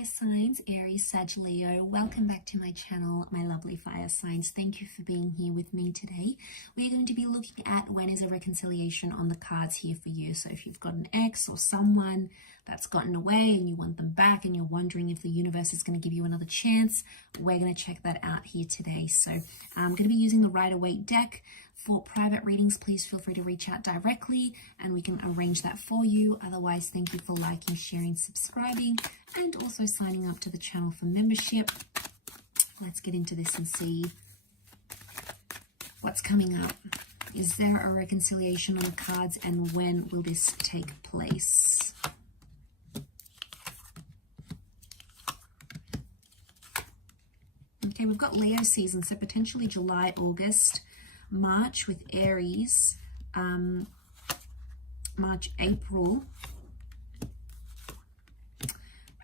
fire signs, Aries, Sag, Leo. Welcome back to my channel, my lovely fire signs. Thank you for being here with me today. We're going to be looking at when is a reconciliation on the cards here for you. So if you've got an ex or someone that's gotten away and you want them back and you're wondering if the universe is going to give you another chance, we're going to check that out here today. So I'm going to be using the Rider-Waite deck. For private readings, please feel free to reach out directly and we can arrange that for you. Otherwise, thank you for liking, sharing, subscribing, and also signing up to the channel for membership. Let's get into this and see what's coming up. Is there a reconciliation on the cards, and when will this take place? Okay, we've got Leo season, so potentially July, August, March with Aries, March, April.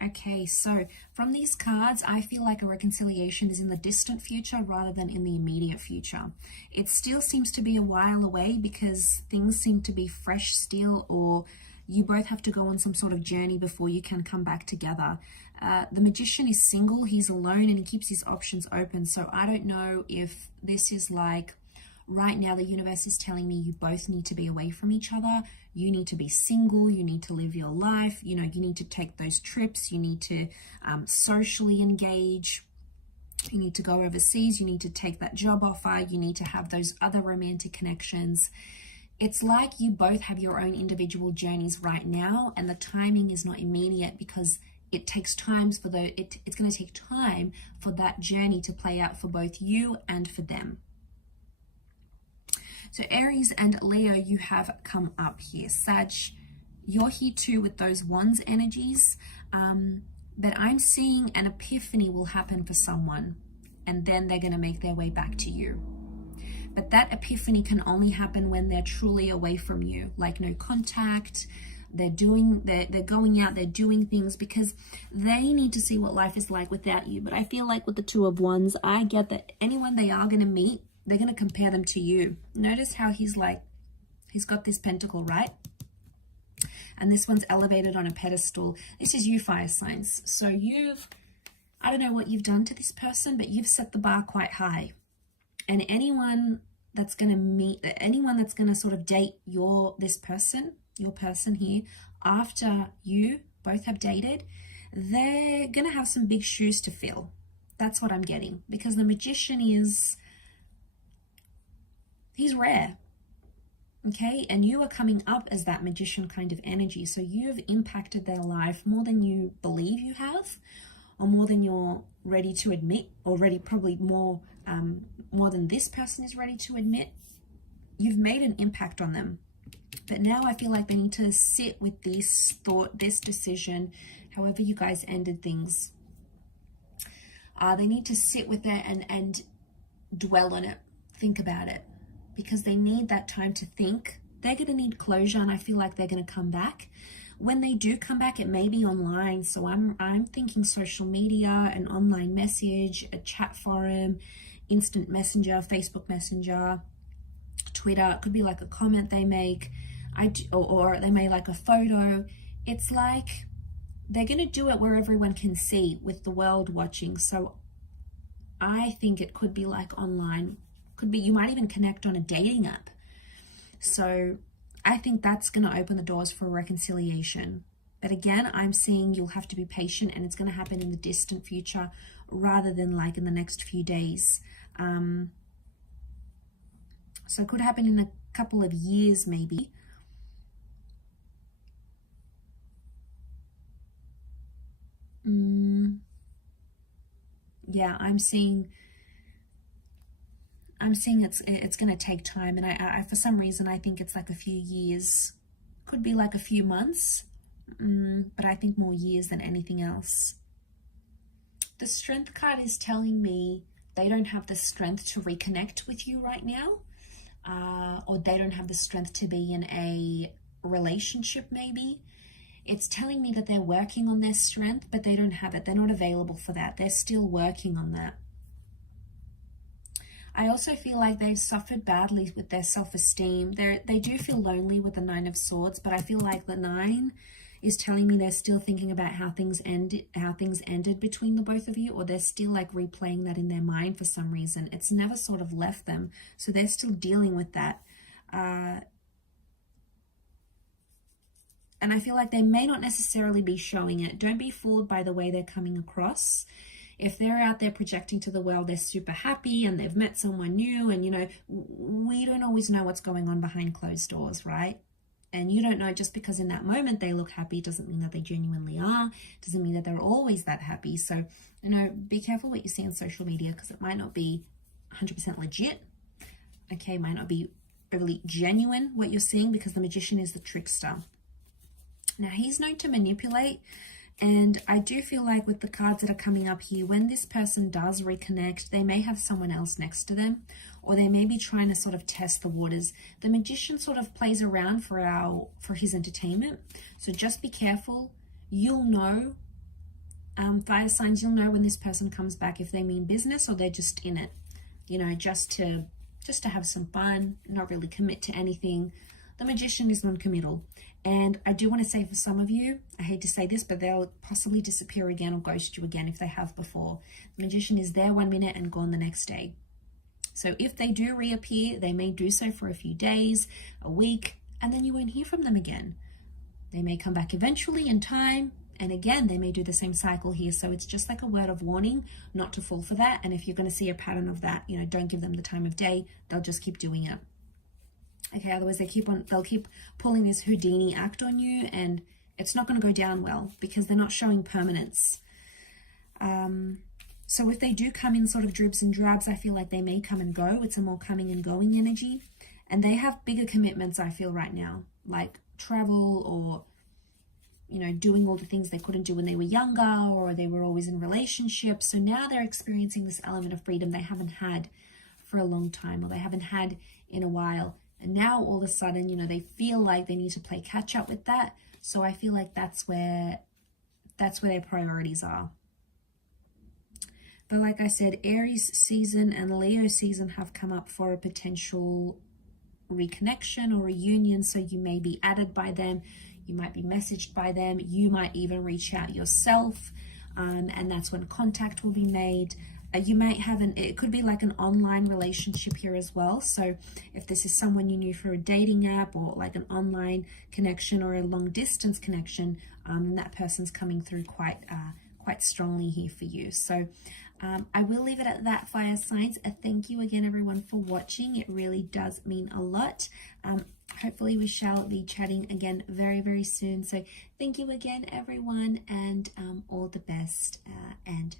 Okay, so from these cards, I feel like a reconciliation is in the distant future rather than in the immediate future. It still seems to be a while away because things seem to be fresh still, or you both have to go on some sort of journey before you can come back together. The Magician is single, he's alone, and he keeps his options open. So I don't know if this is like, right now the universe is telling me you both need to be away from each other. You need to be single, you need to live your life, you know, you need to take those trips, you need to socially engage, you need to go overseas, you need to take that job offer, you need to have those other romantic connections. It's like you both have your own individual journeys right now, and the timing is not immediate because it takes time for it's going to take time for that journey to play out for both you and for them. So Aries and Leo, you have come up here. Sag, you're here too with those wands energies, but I'm seeing an epiphany will happen for someone, and then they're going to make their way back to you. But that epiphany can only happen when they're truly away from you, like no contact. They're going out, they're doing things because they need to see what life is like without you. But I feel like with the Two of Wands, I get that anyone they are going to meet, they're going to compare them to you. Notice how he's got this pentacle, right? And this one's elevated on a pedestal. This is you, fire signs. So I don't know what you've done to this person, but you've set the bar quite high. And anyone that's going to sort of date this person, your person here, after you both have dated, they're going to have some big shoes to fill. That's what I'm getting. Because the Magician he's rare, okay? And you are coming up as that Magician kind of energy. So you've impacted their life more than you believe you have, or more than you're ready to admit, or probably more than this person is ready to admit. You've made an impact on them. But now I feel like they need to sit with this thought, this decision, however you guys ended things. They need to sit with it and dwell on it, think about it, because they need that time to think. They're going to need closure, and I feel like they're going to come back. When they do come back, it may be online. So I'm thinking social media, an online message, a chat forum, instant messenger, Facebook Messenger, Twitter. It could be like a comment they make, or they may like a photo. It's like they're going to do it where everyone can see, with the world watching. So I think it could be like online. Could be, you might even connect on a dating app. So I think that's going to open the doors for reconciliation. But again, I'm seeing you'll have to be patient, and it's going to happen in the distant future rather than like in the next few days. So it could happen in a couple of years maybe. Yeah, I'm seeing it's going to take time, and I for some reason I think it's like a few years. Could be like a few months, but I think more years than anything else. The Strength card is telling me they don't have the strength to reconnect with you right now, or they don't have the strength to be in a relationship maybe. It's telling me that they're working on their strength, but they don't have it. They're not available for that. They're still working on that. I also feel like they've suffered badly with their self-esteem. They do feel lonely with the Nine of Swords, but I feel like the Nine is telling me they're still thinking about how things ended between the both of you, or they're still like replaying that in their mind for some reason. It's never sort of left them, so they're still dealing with that. And I feel like they may not necessarily be showing it. Don't be fooled by the way they're coming across. If they're out there projecting to the world they're super happy and they've met someone new, and you know, we don't always know what's going on behind closed doors, right? And you don't know, just because in that moment they look happy doesn't mean that they genuinely are, doesn't mean that they're always that happy. So, you know, be careful what you see on social media, because it might not be 100% legit. Okay, it might not be really genuine what you're seeing, because the Magician is the trickster. Now, he's known to manipulate, and I do feel like with the cards that are coming up here, when this person does reconnect, they may have someone else next to them, or they may be trying to sort of test the waters. The Magician sort of plays around for his entertainment, so just be careful. You'll know, fire signs, you'll know when this person comes back, if they mean business or they're just in it, you know, just to have some fun, not really commit to anything. The Magician is non-committal. And I do want to say, for some of you, I hate to say this, but they'll possibly disappear again or ghost you again if they have before. The Magician is there 1 minute and gone the next day. So if they do reappear, they may do so for a few days, a week, and then you won't hear from them again. They may come back eventually in time, and again, they may do the same cycle here. So it's just like a word of warning not to fall for that. And if you're going to see a pattern of that, you know, don't give them the time of day. They'll just keep doing it. Okay, otherwise they'll keep pulling this Houdini act on you, and it's not going to go down well, because they're not showing permanence. So if they do come in sort of dribs and drabs, I feel like they may come and go. It's a more coming and going energy. And they have bigger commitments, I feel, right now, like travel, or, you know, doing all the things they couldn't do when they were younger, or they were always in relationships. So now they're experiencing this element of freedom they haven't had for a long time, or they haven't had in a while. And now all of a sudden, you know, they feel like they need to play catch up with that. So I feel like that's where their priorities are. But like I said, Aries season and Leo season have come up for a potential reconnection or reunion. So you may be added by them. You might be messaged by them. You might even reach out yourself. And that's when contact will be made. You might have it could be like an online relationship here as well. So if this is someone you knew for a dating app, or like an online connection or a long distance connection, that person's coming through quite strongly here for you. So I will leave it at that, fire signs. Thank you again, everyone, for watching. It really does mean a lot. Hopefully we shall be chatting again very, very soon. So thank you again, everyone, and all the best, and